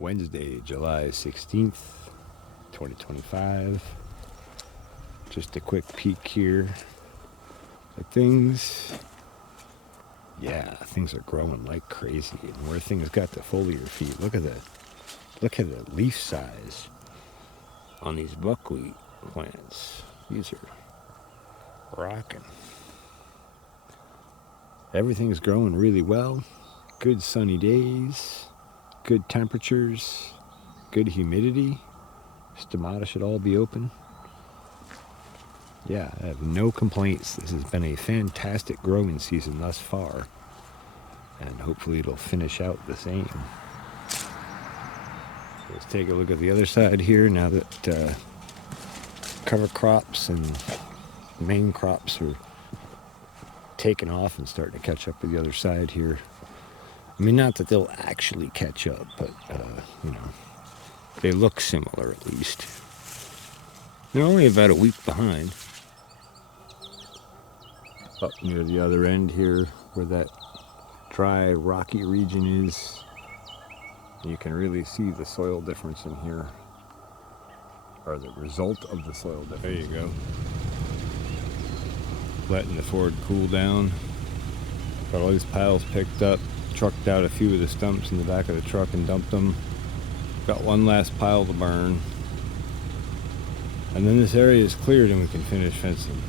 Wednesday, July 16th, 2025. Just a quick peek here at things. Yeah, things are growing like crazy. And where things got the foliar feet, look at the leaf size on these buckwheat plants. These are rocking. Everything's growing really well. Good sunny days, good temperatures, good humidity. Stomata should all be open. Yeah, I have no complaints. This has been a fantastic growing season thus far, and hopefully it'll finish out the same. Let's take a look at the other side here now that cover crops and main crops are taking off and starting to catch up with the other side here. I mean, not that they'll actually catch up, but, they look similar at least. They're only about a week behind. Up near the other end here, where that dry, rocky region is, you can really see the soil difference in here, or the result of the soil difference. There you go. Letting the Ford cool down. Got all these piles picked up, trucked out a few of the stumps in the back of the truck and dumped them. Got one last pile to burn. And then this area is cleared and we can finish fencing.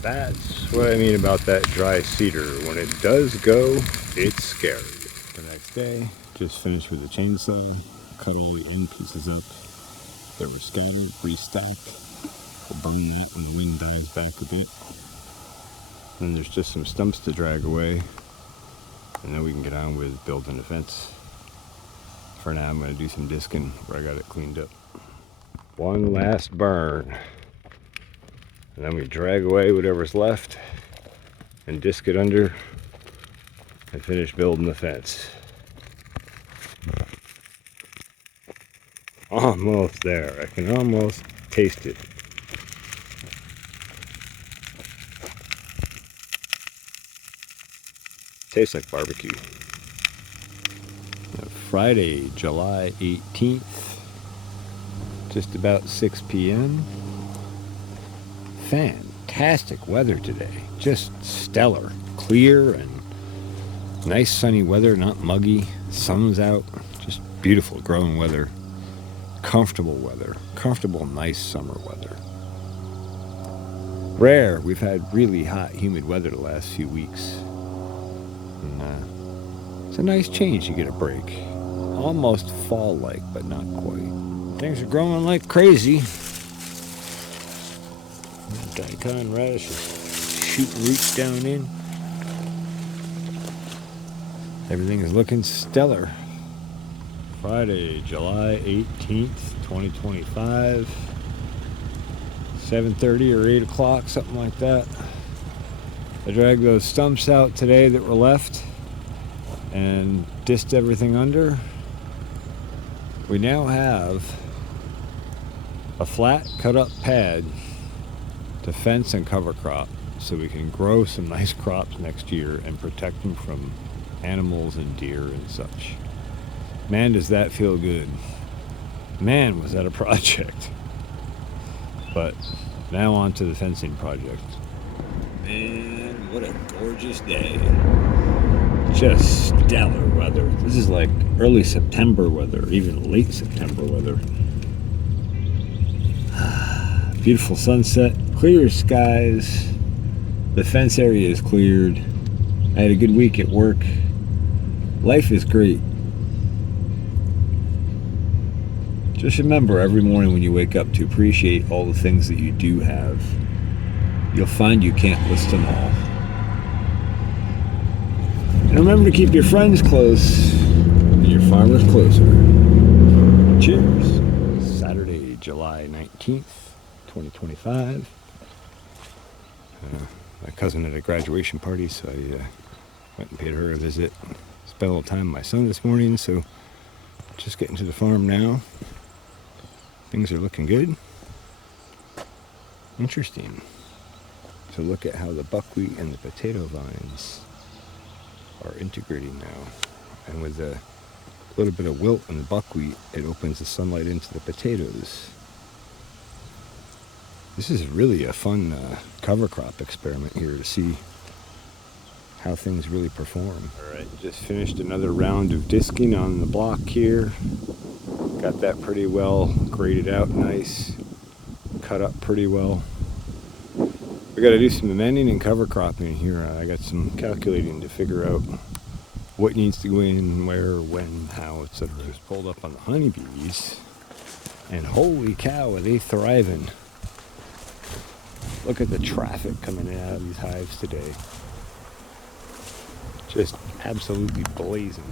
That's what I mean about that dry cedar. When it does go, it's scary. The next day, just finished with the chainsaw, cut all the end pieces up that were scattered, restacked. We'll burn that when the wind dies back a bit. Then there's just some stumps to drag away, and then we can get on with building the fence. For now, I'm going to do some disking where I got it cleaned up. One last burn. And then we drag away whatever's left and disc it under and finish building the fence. Almost there. I can almost taste it. Tastes like barbecue. Friday, July 18th, just about 6 p.m. Fantastic weather today. Just stellar. Clear and nice sunny weather, not muggy. Sun's out. Just beautiful growing weather. Comfortable weather. Comfortable, nice summer weather. Rare. We've had really hot, humid weather the last few weeks. And it's a nice change. You get a break. Almost fall-like, but not quite. Things are growing like crazy. Daikon radish is shooting roots down in. Everything is looking stellar. Friday, July 18th, 2025. 7:30 or 8 o'clock, something like that. I dragged those stumps out today that were left and disced everything under. We now have a flat cut-up pad to fence and cover crop, so we can grow some nice crops next year and protect them from animals and deer and such. Man, does that feel good. Man, was that a project. But now on to the fencing project. Man, what a gorgeous day. Just stellar weather. This is like early September weather, even late September weather. Beautiful sunset, clear skies. The fence area is cleared. I had a good week at work. Life is great. Just remember every morning when you wake up to appreciate all the things that you do have. You'll find you can't list them all. And remember to keep your friends close and your farmers closer. Cheers. Saturday, July 19th. 2025. My cousin had a graduation party, so I went and paid her a visit. Spent a little time with my son this morning, so just getting to the farm now. Things are looking good. Interesting to look at how the buckwheat and the potato vines are integrating now. And with the A little bit of wilt in the buckwheat, it opens the sunlight into the potatoes. This is really a fun cover crop experiment here to see how things really perform. All right, just finished another round of disking on the block here. Got that pretty well graded out nice, cut up pretty well. We got to do some amending and cover cropping here. I got some calculating to figure out what needs to go in, where, when, how, etc. Just pulled up on the honeybees, and holy cow, are they thriving. Look at the traffic coming in out of these hives today. Just absolutely blazing.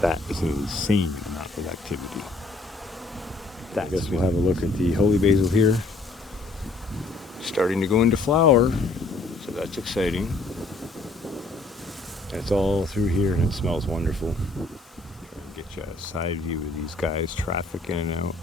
That is an insane amount of activity. I guess we'll have a look at the holy basil here. Starting to go into flower, so that's exciting. It's all through here and it smells wonderful. Try and get you a side view of these guys, traffic in and out.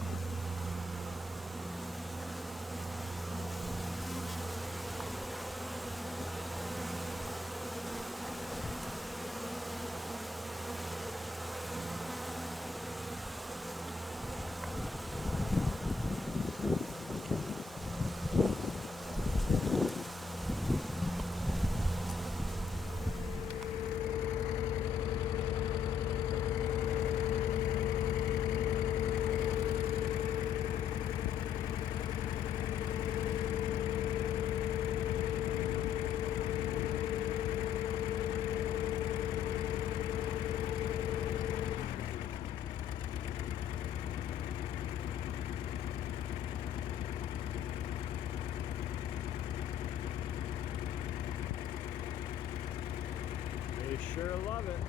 They sure love it.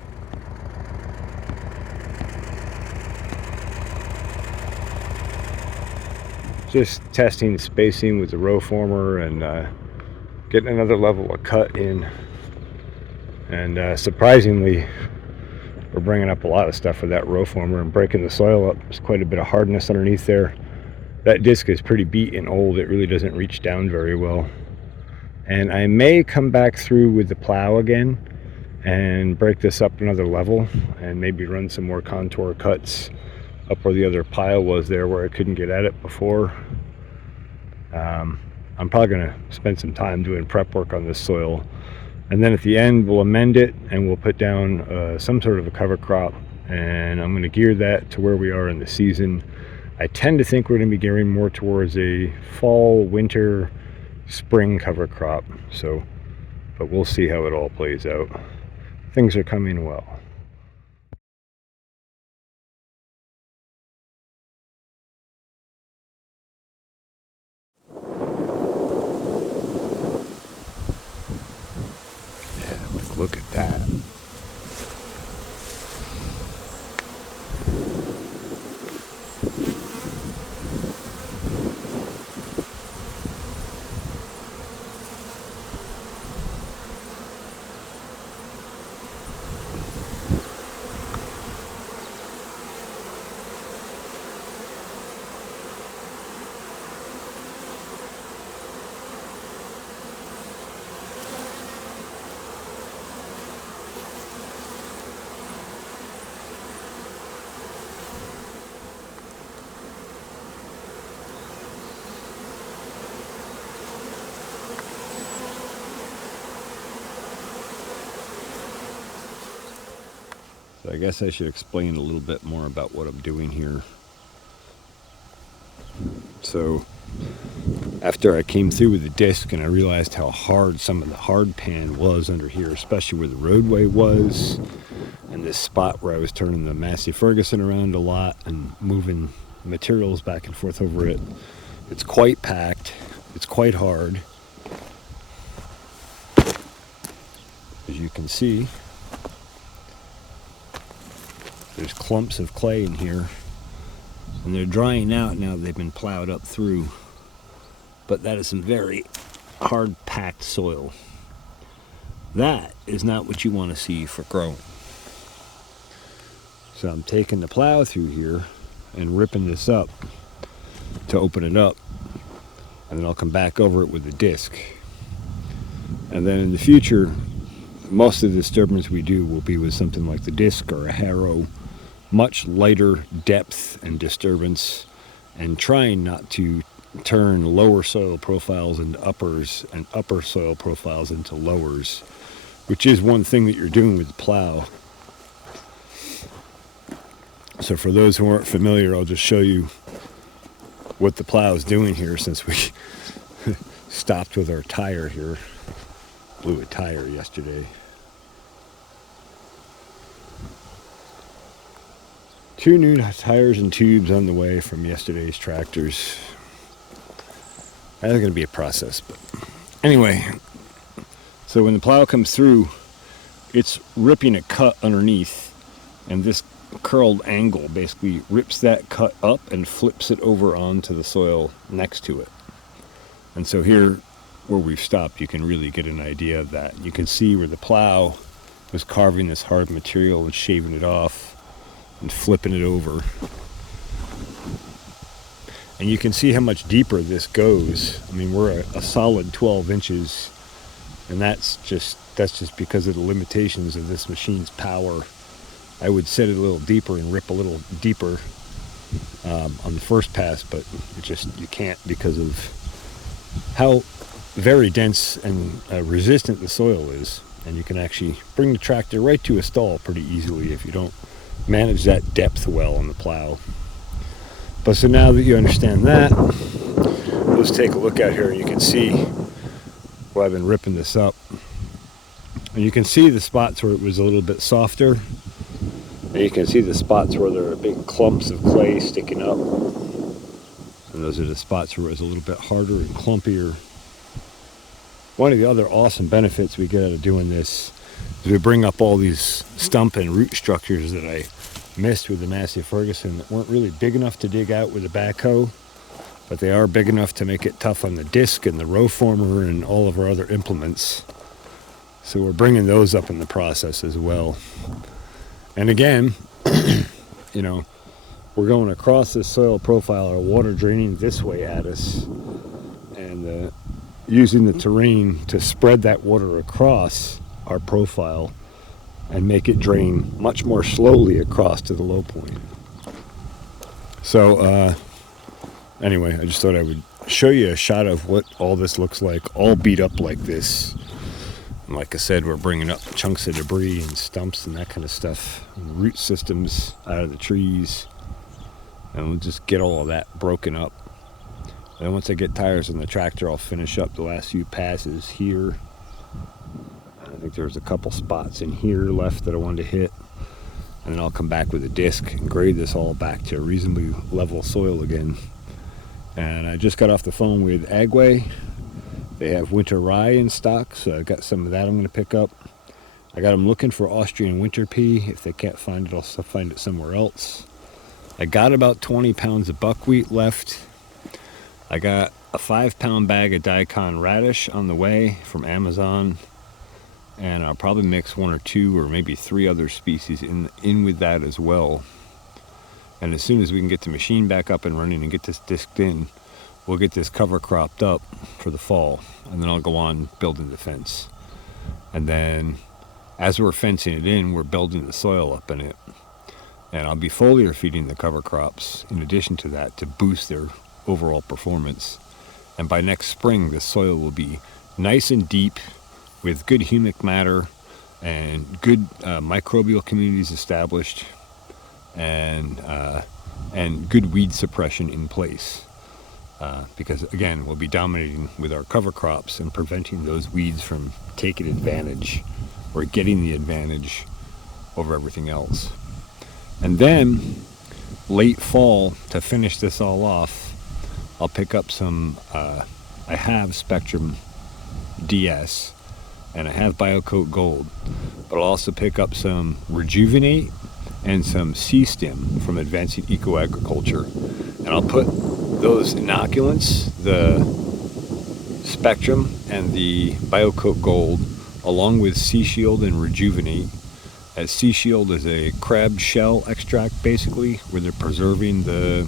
Just testing spacing with the row former and getting another level of cut in. And surprisingly, we're bringing up a lot of stuff with that row former and breaking the soil up. There's quite a bit of hardness underneath there. That disc is pretty beat and old. It really doesn't reach down very well. And I may come back through with the plow again and break this up another level and maybe run some more contour cuts up where the other pile was there where I couldn't get at it before. I'm probably going to spend some time doing prep work on this soil, and then at the end we'll amend it and we'll put down some sort of a cover crop, and I'm going to gear that to where we are in the season. I tend to think we're going to be gearing more towards a fall, winter, spring cover crop, but we'll see how it all plays out. Things are coming well. Yeah, look at that. So I guess I should explain a little bit more about what I'm doing here. So after I came through with the disc and I realized how hard some of the hard pan was under here, especially where the roadway was, and this spot where I was turning the Massey Ferguson around a lot and moving materials back and forth over it, it's quite packed, it's quite hard. As you can see, there's clumps of clay in here, and they're drying out now that they've been plowed up through. But that is some very hard packed soil. That is not what you want to see for growing. So I'm taking the plow through here and ripping this up to open it up, and then I'll come back over it with a disc. And then in the future, most of the disturbance we do will be with something like the disc or a harrow, much lighter depth and disturbance, and trying not to turn lower soil profiles into uppers and upper soil profiles into lowers, which is one thing that you're doing with the plow. So for those who aren't familiar, I'll just show you what the plow is doing here, since we stopped with our tire here. Blew a tire yesterday. 2 new tires and tubes on the way from yesterday's tractors. That's going to be a process, but anyway. So when the plow comes through, it's ripping a cut underneath, and this curled angle basically rips that cut up and flips it over onto the soil next to it. And so here, where we've stopped, you can really get an idea of that. You can see where the plow was carving this hard material and shaving it off and flipping it over. And you can see how much deeper this goes. I mean, we're a solid 12 inches, and that's just because of the limitations of this machine's power. I would set it a little deeper and rip a little deeper on the first pass, but you can't because of how very dense and resistant the soil is. And you can actually bring the tractor right to a stall pretty easily if you don't manage that depth well on the plow. But so now that you understand that, let's take a look out here. You can see where I've been ripping this up. And you can see the spots where it was a little bit softer. And you can see the spots where there are big clumps of clay sticking up. And those are the spots where it was a little bit harder and clumpier. One of the other awesome benefits we get out of doing this is we bring up all these stump and root structures that I missed with the Massey Ferguson that weren't really big enough to dig out with a backhoe, but they are big enough to make it tough on the disc and the row former and all of our other implements. So we're bringing those up in the process as well. And again, we're going across this soil profile, our water draining this way at us, and using the terrain to spread that water across our profile and make it drain much more slowly across to the low point. So anyway, I just thought I would show you a shot of what all this looks like, all beat up like this. And like I said, we're bringing up chunks of debris and stumps and that kind of stuff, and root systems out of the trees, and we'll just get all of that broken up. And once I get tires on the tractor, I'll finish up the last few passes here. I think there's a couple spots in here left that I wanted to hit, and then I'll come back with a disc and grade this all back to a reasonably level soil again. And I just got off the phone with Agway. They have winter rye in stock, so I got some of that I'm going to pick up. I got them looking for Austrian winter pea. If they can't find it, I'll find it somewhere else. I got about 20 pounds of buckwheat left. I got a 5-pound bag of daikon radish on the way from Amazon. And I'll probably mix 1 or 2 or maybe 3 other species in with that as well. And as soon as we can get the machine back up and running and get this disked in, we'll get this cover cropped up for the fall. And then I'll go on building the fence. And then as we're fencing it in, we're building the soil up in it. And I'll be foliar feeding the cover crops in addition to that to boost their overall performance. And by next spring, the soil will be nice and deep, with good humic matter and good microbial communities established, and good weed suppression in place. Because again, we'll be dominating with our cover crops and preventing those weeds from taking advantage or getting the advantage over everything else. And then late fall, to finish this all off, I'll pick up some, I have Spectrum DS, and I have BioCoat Gold, but I'll also pick up some Rejuvenate and some C-Stim from Advancing Eco Agriculture, and I'll put those inoculants, the Spectrum and the BioCoat Gold, along with C-Shield and Rejuvenate, Sea Shield is a crab shell extract, basically, where they're preserving the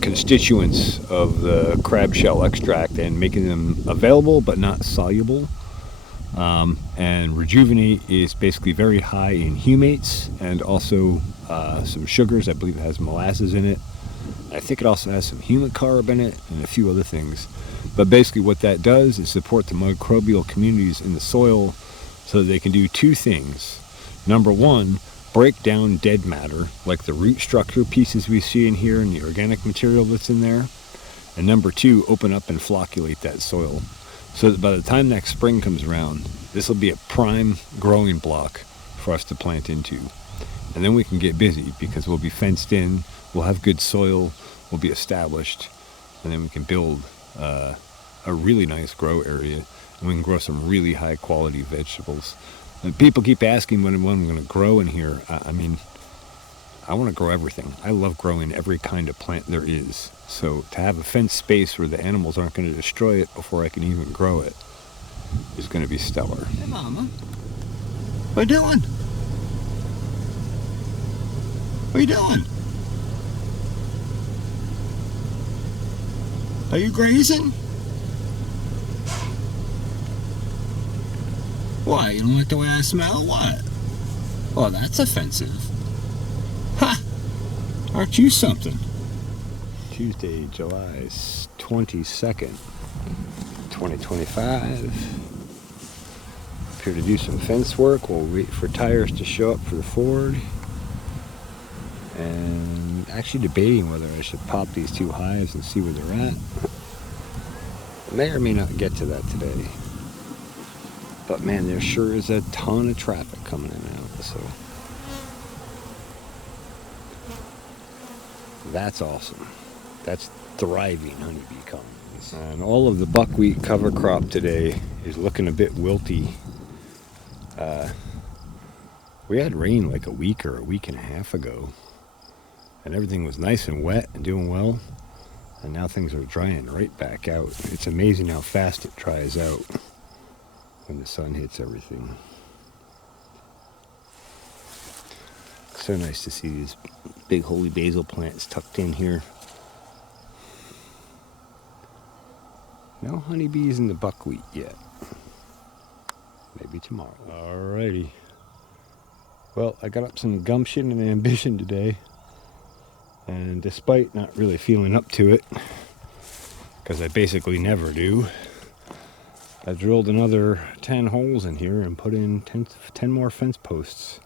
constituents of the crab shell extract and making them available but not soluble. And Rejuvenate is basically very high in humates and also some sugars. I believe it has molasses in it. I think it also has some humicarb in it and a few other things. But basically what that does is support the microbial communities in the soil so that they can do two things. Number one, break down dead matter, like the root structure pieces we see in here and the organic material that's in there. And number two, open up and flocculate that soil. So that by the time next spring comes around, this will be a prime growing block for us to plant into. And then we can get busy because we'll be fenced in, we'll have good soil, we'll be established, and then we can build a really nice grow area, and we can grow some really high quality vegetables. And people keep asking when I'm going to grow in here. I mean, I want to grow everything. I love growing every kind of plant there is. So to have a fenced space where the animals aren't going to destroy it before I can even grow it is going to be stellar. Hey, Mama. What you doing? What you doing? Are you grazing? Why, you don't like the way I smell? What? Oh, that's offensive. Ha! Aren't you something? Tuesday, July 22nd, 2025. Up here to do some fence work. We'll wait for tires to show up for the Ford. And actually debating whether I should pop these two hives and see where they're at. I may or may not get to that today. But man, there sure is a ton of traffic coming in and out, so that's awesome. That's thriving honeybee colonies. And all of the buckwheat cover crop today is looking a bit wilty. We had rain like a week or a week and a half ago, and everything was nice and wet and doing well, and now things are drying right back out. It's amazing how fast it dries out when the sun hits everything. So nice to see these big holy basil plants tucked in here. No honeybees in the buckwheat yet. Maybe tomorrow. Alrighty. Well, I got up some gumption and ambition today, and despite not really feeling up to it, because I basically never do, I drilled another 10 holes in here and put in 10 more fence posts.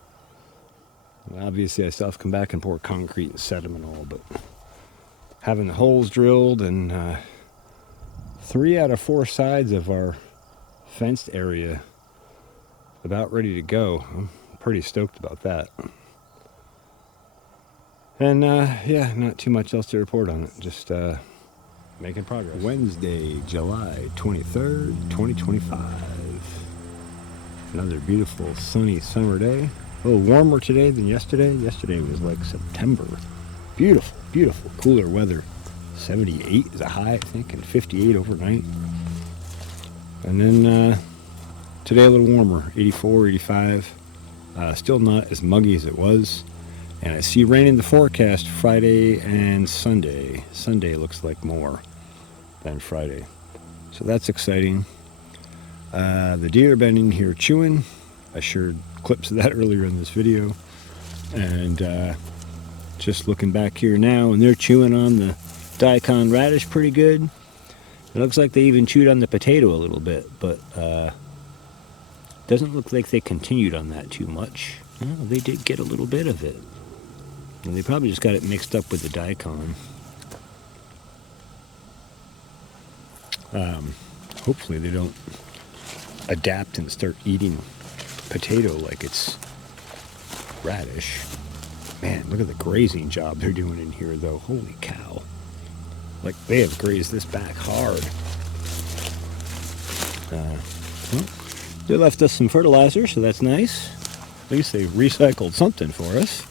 Well, obviously I still have to come back and pour concrete and set them and all, but having the holes drilled and 3 out of 4 sides of our fenced area about ready to go. I'm pretty stoked about that. And yeah, not too much else to report on it, just making progress. Wednesday, July 23rd, 2025. Another beautiful sunny summer day. A little warmer today than yesterday. Yesterday was like September. Beautiful, beautiful, cooler weather. 78 is a high, I think, and 58 overnight. And then today a little warmer, 84, 85. Still not as muggy as it was. And I see rain in the forecast Friday and Sunday. Sunday looks like more than Friday. So that's exciting. The deer have been in here chewing. I shared clips of that earlier in this video. And just looking back here now, and they're chewing on the daikon radish pretty good. It looks like they even chewed on the potato a little bit, but doesn't look like they continued on that too much. Oh, they did get a little bit of it. And they probably just got it mixed up with the daikon. Hopefully they don't adapt and start eating potato like it's radish. Man, look at the grazing job they're doing in here, though. Holy cow. Like, they have grazed this back hard. Well, they left us some fertilizer, so that's nice. At least they recycled something for us.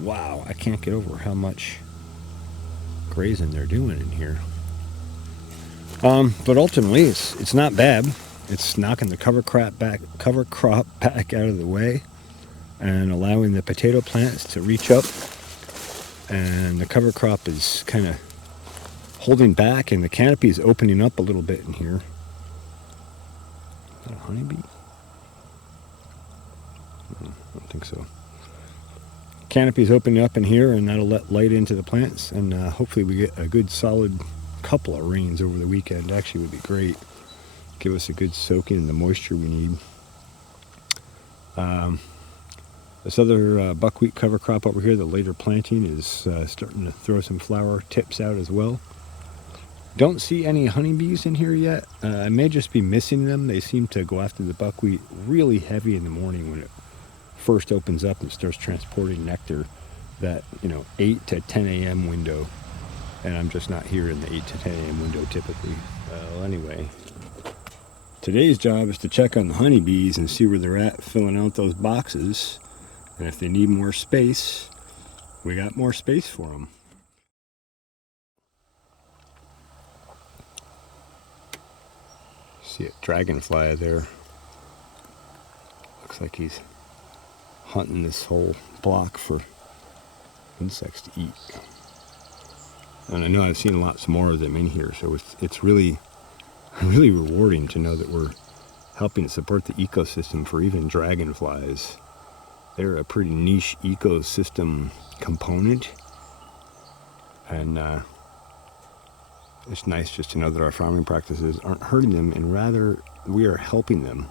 Wow, I can't get over how much grazing they're doing in here. But ultimately, it's not bad. It's knocking the cover crop back out of the way and allowing the potato plants to reach up. And the cover crop is kind of holding back, and the canopy is opening up a little bit in here. Is that a honeybee? I don't think so. Canopy's opening up in here, and that'll let light into the plants, and hopefully we get a good solid couple of rains over the weekend. Actually would be great. Give us a good soaking in the moisture we need. This other buckwheat cover crop over here, the later planting, is starting to throw some flower tips out as well. Don't see any honeybees in here yet. I may just be missing them. They seem to go after the buckwheat really heavy in the morning when it first opens up and starts transporting nectar, that 8 to 10 a.m. window, and I'm just not here in the 8 to 10 a.m. window typically. Well, anyway, today's job is to check on the honeybees and see where they're at filling out those boxes, and if they need more space, we got more space for them. See a dragonfly there. Looks like he's hunting this whole block for insects to eat. And I know I've seen lots more of them in here, so it's really rewarding to know that we're helping to support the ecosystem for even dragonflies. They're a pretty niche ecosystem component, and it's nice just to know that our farming practices aren't hurting them, and rather we are helping them.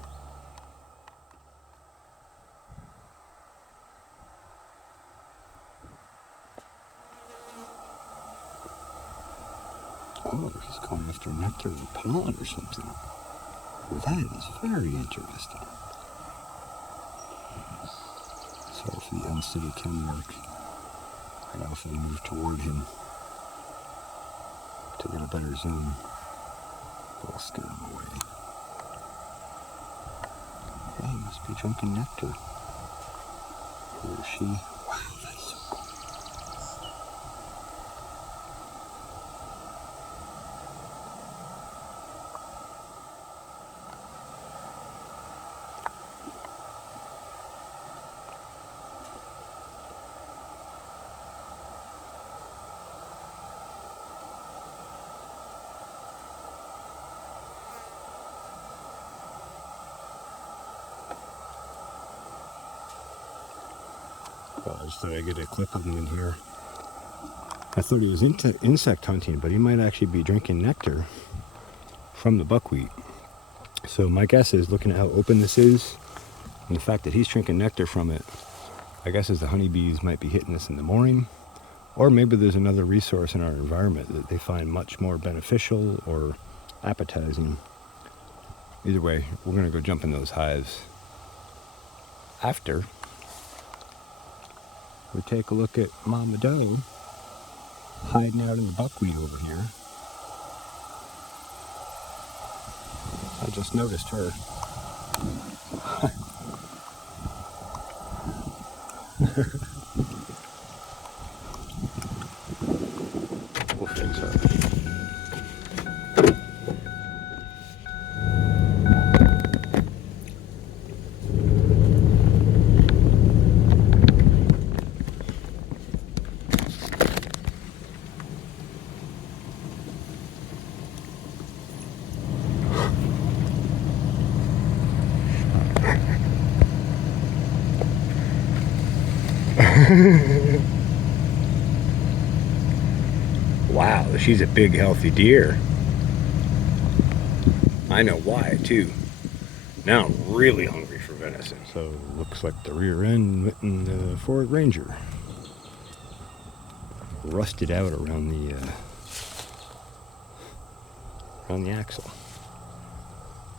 Oh, he's going after nectar and pollen or something. Well, that is very interesting. Sorry for the unsteady camera work. I gotta also move toward him to get a better zoom. I'll scare him away. Yeah, he must be drinking nectar. He or she. Wow, that's so cool. Well, I just thought I'd get a clip of him in here. I thought he was into insect hunting, but he might actually be drinking nectar from the buckwheat. So my guess is, looking at how open this is, and the fact that he's drinking nectar from it, my guess is the honeybees might be hitting this in the morning, or maybe there's another resource in our environment that they find much more beneficial or appetizing. Either way, we're going to go jump in those hives after we take a look at Mama Doe hiding out in the buckwheat over here. I just noticed her. We'll fix her. Wow, she's a big, healthy deer. I know why, too. Now I'm really hungry for venison. So, looks like the rear end went in the Ford Ranger. Rusted out around the axle.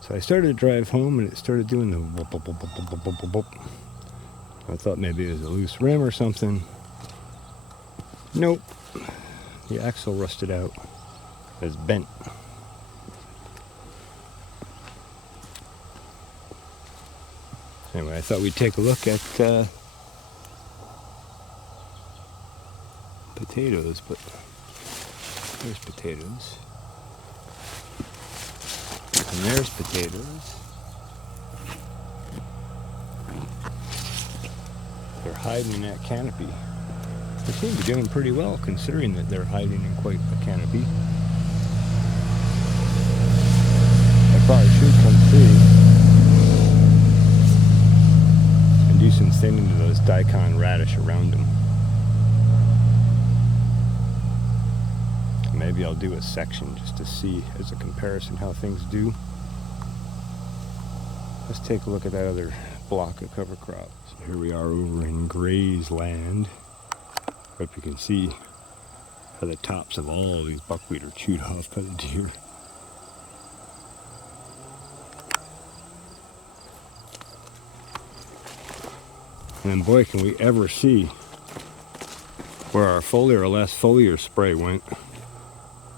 So I started to drive home, and it started doing the whoop, whoop, whoop, whoop, whoop, whoop, whoop. I thought maybe it was a loose rim or something. Nope. The axle rusted out. It's bent. Anyway, I thought we'd take a look at potatoes, but there's potatoes. And there's potatoes. They're hiding in that canopy. They seem to be doing pretty well considering that they're hiding in quite a canopy. I probably should come see and do some thinning to those daikon radish around them. Maybe I'll do a section just to see as a comparison how things do. Let's take a look at that other block of cover crops. Here we are over in Gray's land. Hope you can see how the tops of all these buckwheat are chewed off by the deer. And then boy, can we ever see where our foliar or less foliar spray went.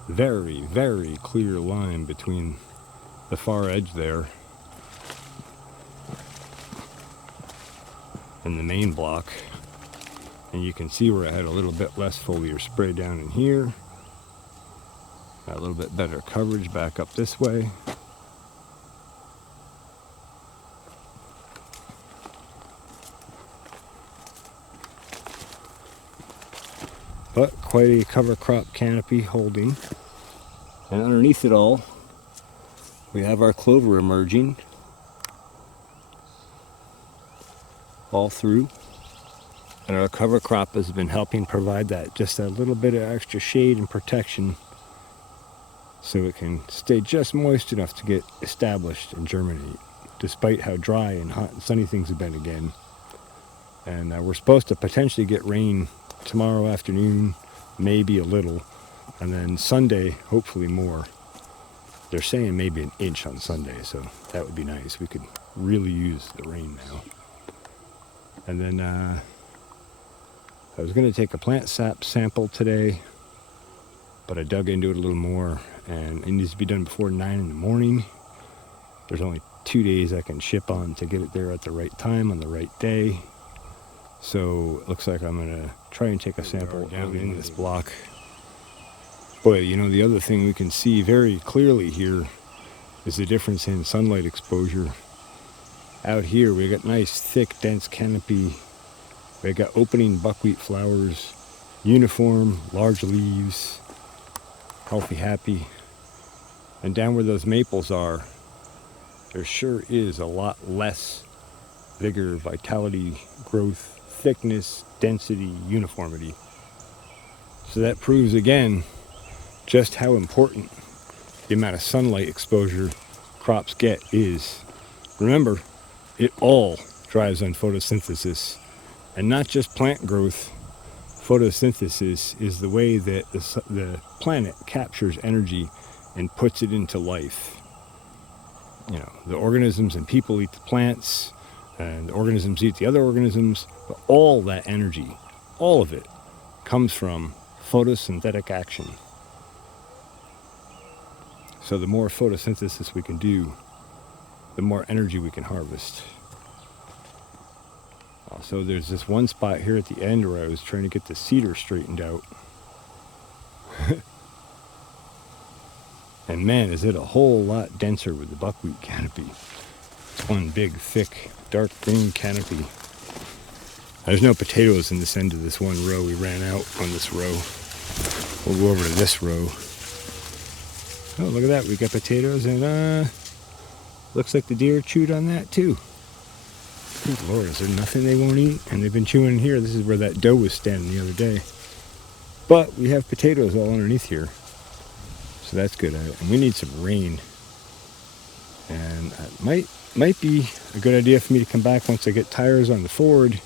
Very, very clear line between the far edge there and the main block. And you can see where I had a little bit less foliar spray down in here. Got a little bit better coverage back up this way. But quite a cover crop canopy holding. And underneath it all, we have our clover emerging all through. And our cover crop has been helping provide that just a little bit of extra shade and protection so it can stay just moist enough to get established and germinate, despite how dry and hot and sunny things have been again. And we're supposed to potentially get rain tomorrow afternoon, maybe a little, and then Sunday, hopefully more. They're saying maybe an inch on Sunday, so that would be nice. We could really use the rain now. And then I was going to take a plant sap sample today, but I dug into it a little more, and it needs to be done before 9 in the morning. There's only 2 days I can ship on to get it there at the right time on the right day. So it looks like I'm going to try and take a sample down in this block. Boy, you know, the other thing we can see very clearly here is the difference in sunlight exposure. Out here we got nice, thick, dense canopy. We got opening buckwheat flowers, uniform, large leaves, healthy, happy. And down where those maples are, there sure is a lot less vigor, vitality, growth, thickness, density, uniformity. So that proves again just how important the amount of sunlight exposure crops get is. Remember, it all drives on photosynthesis, and not just plant growth. Photosynthesis is the way that the planet captures energy and puts it into life. You know, the organisms and people eat the plants, and the organisms eat the other organisms, but all that energy, all of it, comes from photosynthetic action. So the more photosynthesis we can do, the more energy we can harvest. So there's this one spot here at the end where I was trying to get the cedar straightened out. And man, is it a whole lot denser with the buckwheat canopy. It's one big, thick, dark green canopy. There's no potatoes in this end of this one row. We ran out on this row. We'll go over to this row. Oh, look at that. We got potatoes, and looks like the deer chewed on that too. Good Lord, is there nothing they won't eat? And they've been chewing in here. This is where that doe was standing the other day. But we have potatoes all underneath here. So that's good. And we need some rain. And it might be a good idea for me to come back once I get tires on the Ford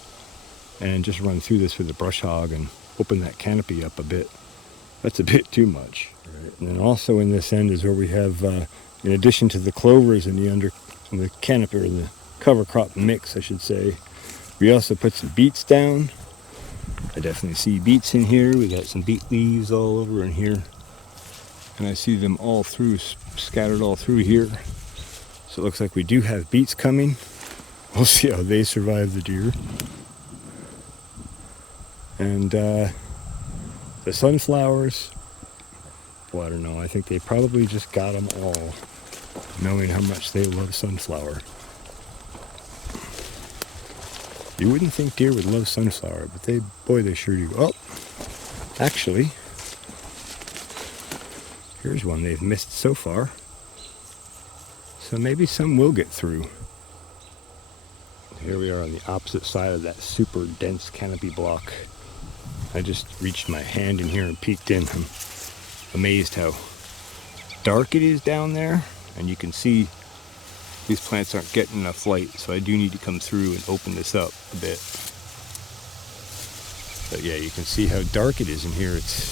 and just run through this with a brush hog and open that canopy up a bit. That's a bit too much. Right. And then also in this end is where we have, in addition to the clovers in the canopy, or the cover crop mix, I should say, we also put some beets down. I definitely see beets in here. We got some beet leaves all over in here. And I see them all through, scattered all through here. So it looks like we do have beets coming. We'll see how they survive the deer. And the sunflowers, well, I don't know. I think they probably just got them all. knowing how much they love sunflower. You wouldn't think deer would love sunflower, but they sure do. Oh, actually, here's one they've missed so far. So maybe some will get through. Here we are on the opposite side of that super dense canopy block. I just reached my hand in here and peeked in. I'm amazed how dark it is down there, and you can see these plants aren't getting enough light, so I do need to come through and open this up a bit. But yeah, you can see how dark it is in here. It's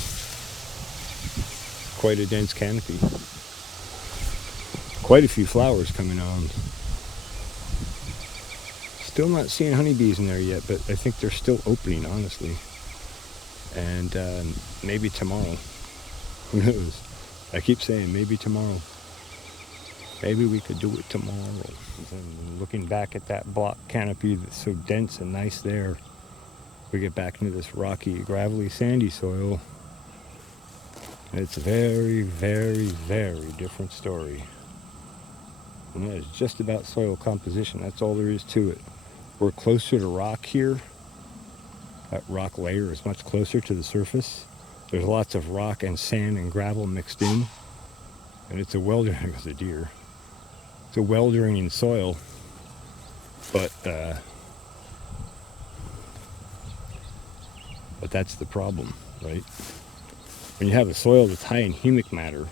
quite a dense canopy. Quite a few flowers coming on. Still not seeing honeybees in there yet, but I think they're still opening, honestly. And maybe tomorrow. Who knows? I keep saying maybe tomorrow. Maybe we could do it tomorrow. And looking back at that block canopy that's so dense and nice there, we get back into this rocky, gravelly, sandy soil. It's a very, very, very different story. And that is just about soil composition. That's all there is to it. We're closer to rock here. That rock layer is much closer to the surface. There's lots of rock and sand and gravel mixed in. And it's a well-draining, with a deer. It's a well-draining soil. But that's the problem, right? When you have a soil that's high in humic matter,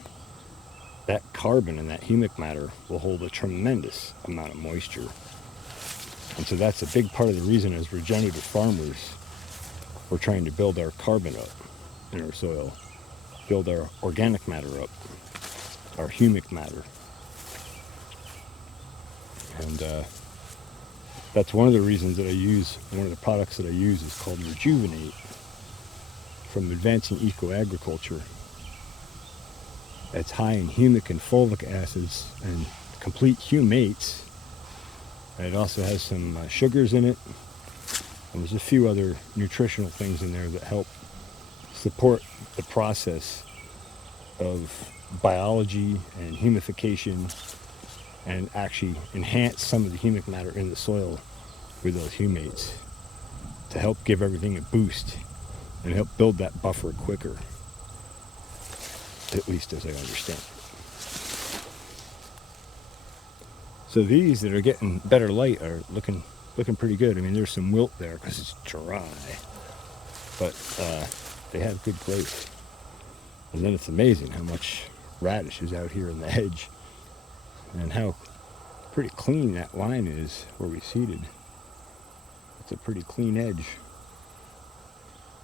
that carbon in that humic matter will hold a tremendous amount of moisture. And so that's a big part of the reason as regenerative farmers, we're trying to build our carbon up in our soil, build our organic matter up, our humic matter. And that's one of the reasons that I use, one of the products that I use is called Rejuvenate from Advancing Eco-Agriculture. It's high in humic and fulvic acids and complete humates. And it also has some sugars in it. And there's a few other nutritional things in there that help support the process of biology and humification and actually enhance some of the humic matter in the soil with those humates to help give everything a boost and help build that buffer quicker, at least as I understand it. So these that are getting better light are looking pretty good. I mean, there's some wilt there because it's dry, but they have good growth. And then it's amazing how much radish is out here in the hedge and how pretty clean that line is where we seeded. It's a pretty clean edge.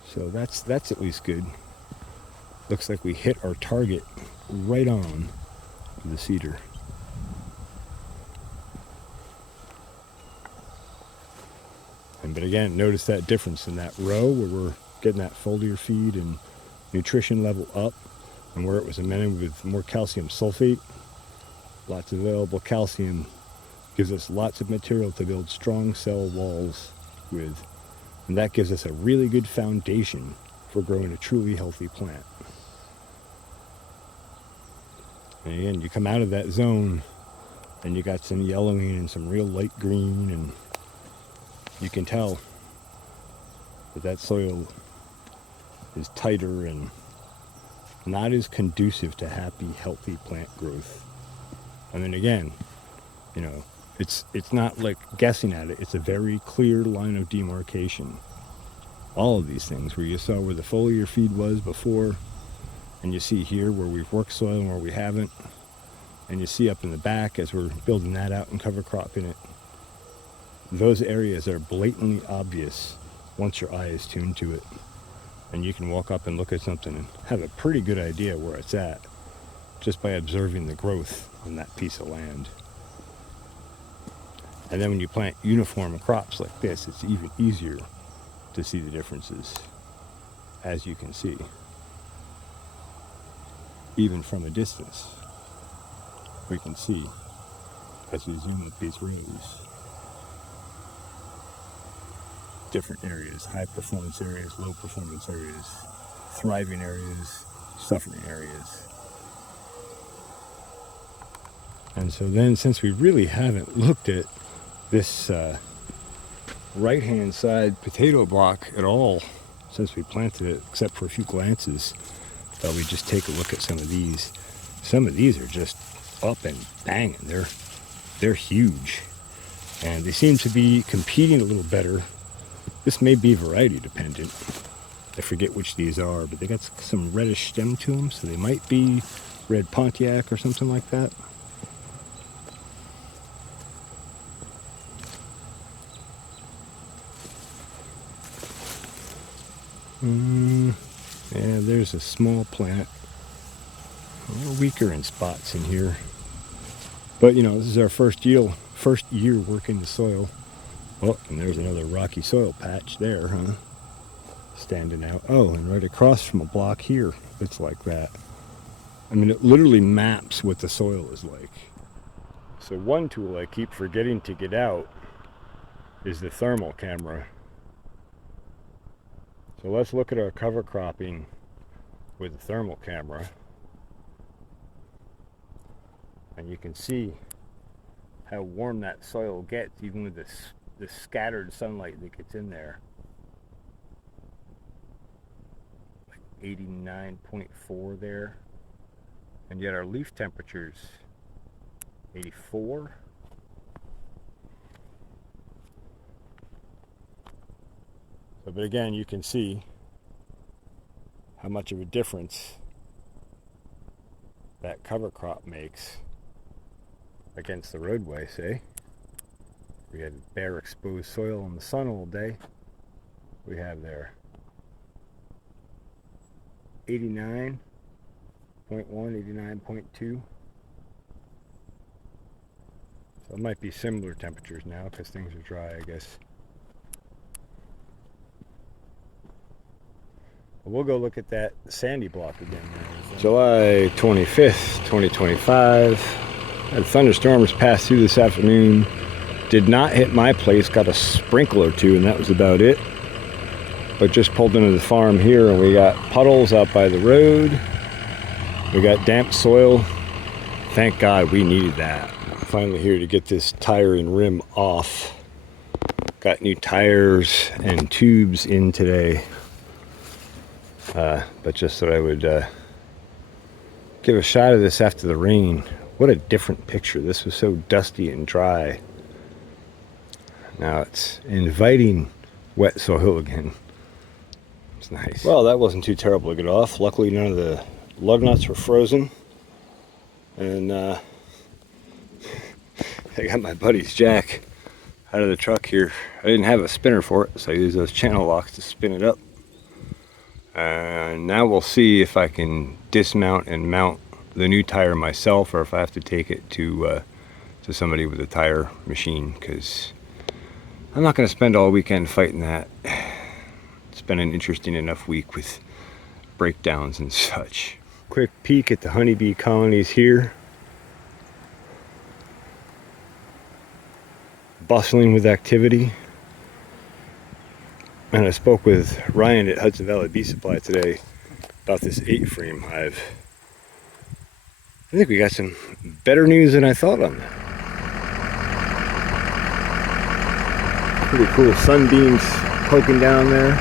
So that's at least good. Looks like we hit our target right on with the cedar. But again, notice that difference in that row where we're getting that foliar feed and nutrition level up, and where it was amended with more calcium sulfate. Lots of available calcium gives us lots of material to build strong cell walls with, and that gives us a really good foundation for growing a truly healthy plant. And again, you come out of that zone and you got some yellowing and some real light green, and you can tell that soil is tighter and not as conducive to happy, healthy plant growth. And then again, you know, it's not like guessing at it. It's a very clear line of demarcation. All of these things, where you saw where the foliar feed was before, and you see here where we've worked soil and where we haven't, and you see up in the back as we're building that out and cover cropping it. Those areas are blatantly obvious once your eye is tuned to it. And you can walk up and look at something and have a pretty good idea where it's at just by observing the growth on that piece of land. And then when you plant uniform crops like this, it's even easier to see the differences, as you can see, even from a distance. We can see as we zoom up these rows, different areas, high performance areas, low performance areas, thriving areas, suffering areas. And so then, since we really haven't looked at this right-hand side potato block at all since we planted it, except for a few glances, thought we'd just take a look at some of these. Some of these are just up and banging. They're huge, and they seem to be competing a little better. This may be variety dependent. I forget which these are, but they got some reddish stem to them, so they might be red Pontiac or something like that. Yeah, there's a small plant. A little weaker in spots in here. But you know, this is our first year working the soil. Oh, and there's another rocky soil patch there, huh? Standing out. Oh, and right across from a block here, it's like that. I mean, it literally maps what the soil is like. So one tool I keep forgetting to get out is the thermal camera. So let's look at our cover cropping with the thermal camera. And you can see how warm that soil gets, even with this scattered sunlight that gets in there. Like 89.4 there. And yet our leaf temperature's 84. So, but again, you can see how much of a difference that cover crop makes against the roadway, say. We had bare exposed soil in the sun all day. We have there 89.1, 89.2. So it might be similar temperatures now because things are dry, I guess. But we'll go look at that sandy block again now. July 25th, 2025. Had thunderstorms pass through this afternoon. Did not hit my place, got a sprinkle or two, and that was about it. But just pulled into the farm here, and we got puddles out by the road. We got damp soil. Thank God we needed that. Finally here to get this tire and rim off. Got new tires and tubes in today. But just thought I would give a shot of this after the rain. What a different picture. This was so dusty and dry. Now it's inviting wet soil again. It's nice. Well, that wasn't too terrible to get off. Luckily, none of the lug nuts were frozen. And I got my buddy's jack out of the truck here. I didn't have a spinner for it, so I used those channel locks to spin it up. And now we'll see if I can dismount and mount the new tire myself, or if I have to take it to somebody with a tire machine, because I'm not going to spend all weekend fighting that. It's been an interesting enough week with breakdowns and such. Quick peek at the honeybee colonies here. Bustling with activity. And I spoke with Ryan at Hudson Valley Bee Supply today about this 8-frame hive. I think we got some better news than I thought on that. Pretty cool sunbeams poking down there.